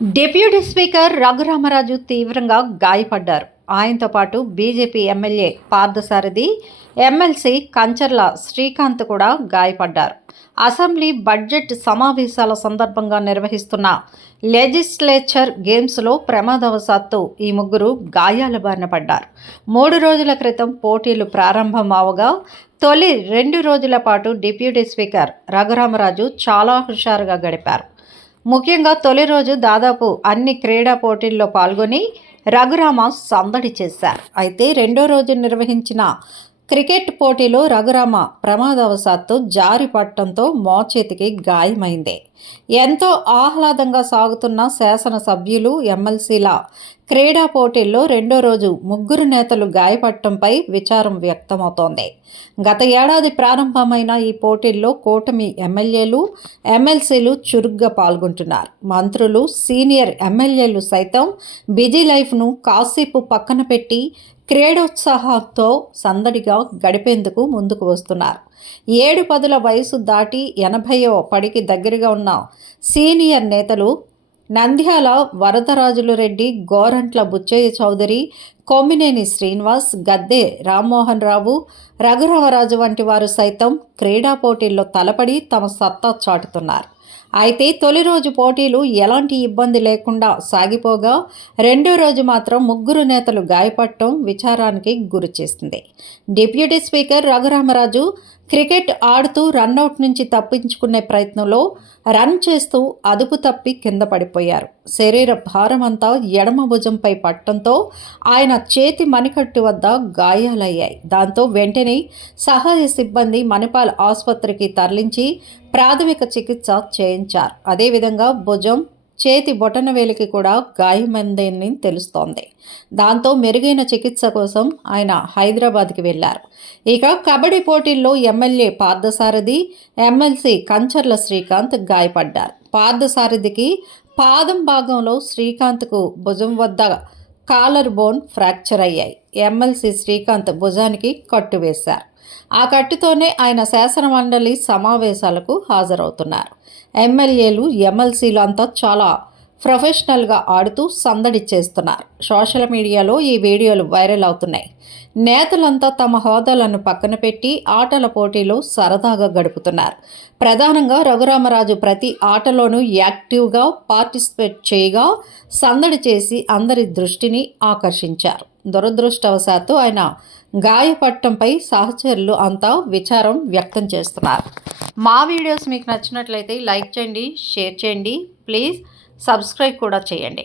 Deputy speaker Raghurama Raju తీవ్రంగా గాయపడ్డారు. ఆయనతో పాటు BJP MLA Parthasarathi, MLC Kancharla Srikanth కూడా గాయపడ్డారు. అసెంబ్లీ బడ్జెట్ సమావేశాల సందర్భంగా నిర్వహిస్తున్న లెజిస్లేచర్ గేమ్స్లో ప్రమాదవశాత్తు ఈ ముగ్గురు గాయాల బారిన పడ్డారు. 3 రోజుల క్రితం పోటీలు ప్రారంభం అవగా తొలి 2 రోజుల పాటు డిప్యూటీ స్పీకర్ రఘురామరాజు చాలా హుషారుగా గడిపారు. ముఖ్యంగా తొలి రోజు దాదాపు అన్ని క్రీడా పోటీల్లో పాల్గొని రఘురామ సందడి చేశారు. అయితే రెండో రోజు నిర్వహించిన క్రికెట్ పోటీలో రఘురామ ప్రమాదవశాత్తు జారి పడటంతో మోచేతికి గాయమైంది. ఎంతో ఆహ్లాదంగా సాగుతున్న శాసనసభ్యులు, ఎమ్మెల్సీల క్రీడా పోటీల్లో రెండో రోజు ముగ్గురు నేతలు గాయపడటంపై విచారం వ్యక్తమవుతోంది. గత ఏడాది ప్రారంభమైన ఈ పోటీల్లో కూటమి ఎమ్మెల్యేలు, ఎమ్మెల్సీలు చురుగ్గా పాల్గొంటున్నారు. మంత్రులు, సీనియర్ ఎమ్మెల్యేలు సైతం బిజీ లైఫ్ను కాసేపు పక్కన పెట్టి క్రీడోత్సాహంతో సందడిగా గడిపేందుకు ముందుకు వస్తున్నారు. 7 పదుల వయసు దాటి 80వ పడికి దగ్గరగా ఉన్న సీనియర్ నేతలు నంద్యాల వరదరాజులు రెడ్డి, గోరంట్ల బుచ్చయ్య చౌదరి, కొమ్మినేని శ్రీనివాస్, గద్దె రామ్మోహన్ రావు, రఘురామరాజు వంటి వారు సైతం క్రీడా పోటీల్లో తలపడి తమ సత్తా చాటుతున్నారు. అయితే తొలి రోజు పోటీలు ఎలాంటి ఇబ్బంది లేకుండా సాగిపోగా రెండో రోజు మాత్రం ముగ్గురు నేతలు గాయపడటం విచారానికి గురిచేసింది. డిప్యూటీ స్పీకర్ రఘురామరాజు క్రికెట్ ఆడుతూ రన్అట్ నుంచి తప్పించుకునే ప్రయత్నంలో రన్ చేస్తూ అదుపు తప్పి కింద పడిపోయారు. శరీర భారం అంతా ఎడమ భుజంపై పట్టడంతో ఆయన చేతి మణికట్టు వద్ద గాయాలయ్యాయి. దాంతో వెంటనే సహాయ సిబ్బంది మణిపాల్ ఆసుపత్రికి తరలించి ప్రాథమిక చికిత్స చేయించారు. అదేవిధంగా భుజం, చేతి బొటనవేలికి కూడా గాయమైందని తెలుస్తోంది. దాంతో మెరుగైన చికిత్స కోసం ఆయన హైదరాబాద్కి వెళ్లారు. ఇక కబడ్డీ పోటీల్లో ఎమ్మెల్యే పార్థసారథి, ఎమ్మెల్సీ కంచర్ల శ్రీకాంత్ గాయపడ్డారు. పార్థసారథికి పాదం భాగంలో, శ్రీకాంత్కు భుజం వద్ద కాలర్ బోన్ ఫ్రాక్చర్ అయ్యాయి. ఎమ్మెల్సీ శ్రీకాంత్ భుజానికి కట్టు వేశారు. ఆ కట్టుతోనే ఆయన శాసనమండలి సమావేశాలకు హాజరవుతున్నారు. ఎమ్మెల్యేలు, ఎమ్మెల్సీలు అంతా చాలా ప్రొఫెషనల్గా ఆడుతూ సందడి చేస్తున్నారు. సోషల్ మీడియాలో ఈ వీడియోలు వైరల్ అవుతున్నాయి. నేతలంతా తమ హోదాలను పక్కన పెట్టి ఆటల పోటీలో సరదాగా గడుపుతున్నారు. ప్రధానంగా రఘురామరాజు ప్రతి ఆటలోనూ యాక్టివ్గా పార్టిసిపేట్ చేయగా సందడి చేసి అందరి దృష్టిని ఆకర్షించారు. దురదృష్టవశాత్తు ఆయన గాయపడటంపై సహచరులు అంతా విచారం వ్యక్తం చేస్తున్నారు. మా వీడియోస్ మీకు నచ్చినట్లయితే లైక్ చేయండి, షేర్ చేయండి, ప్లీజ్ సబ్స్క్రైబ్ కూడా చేయండి.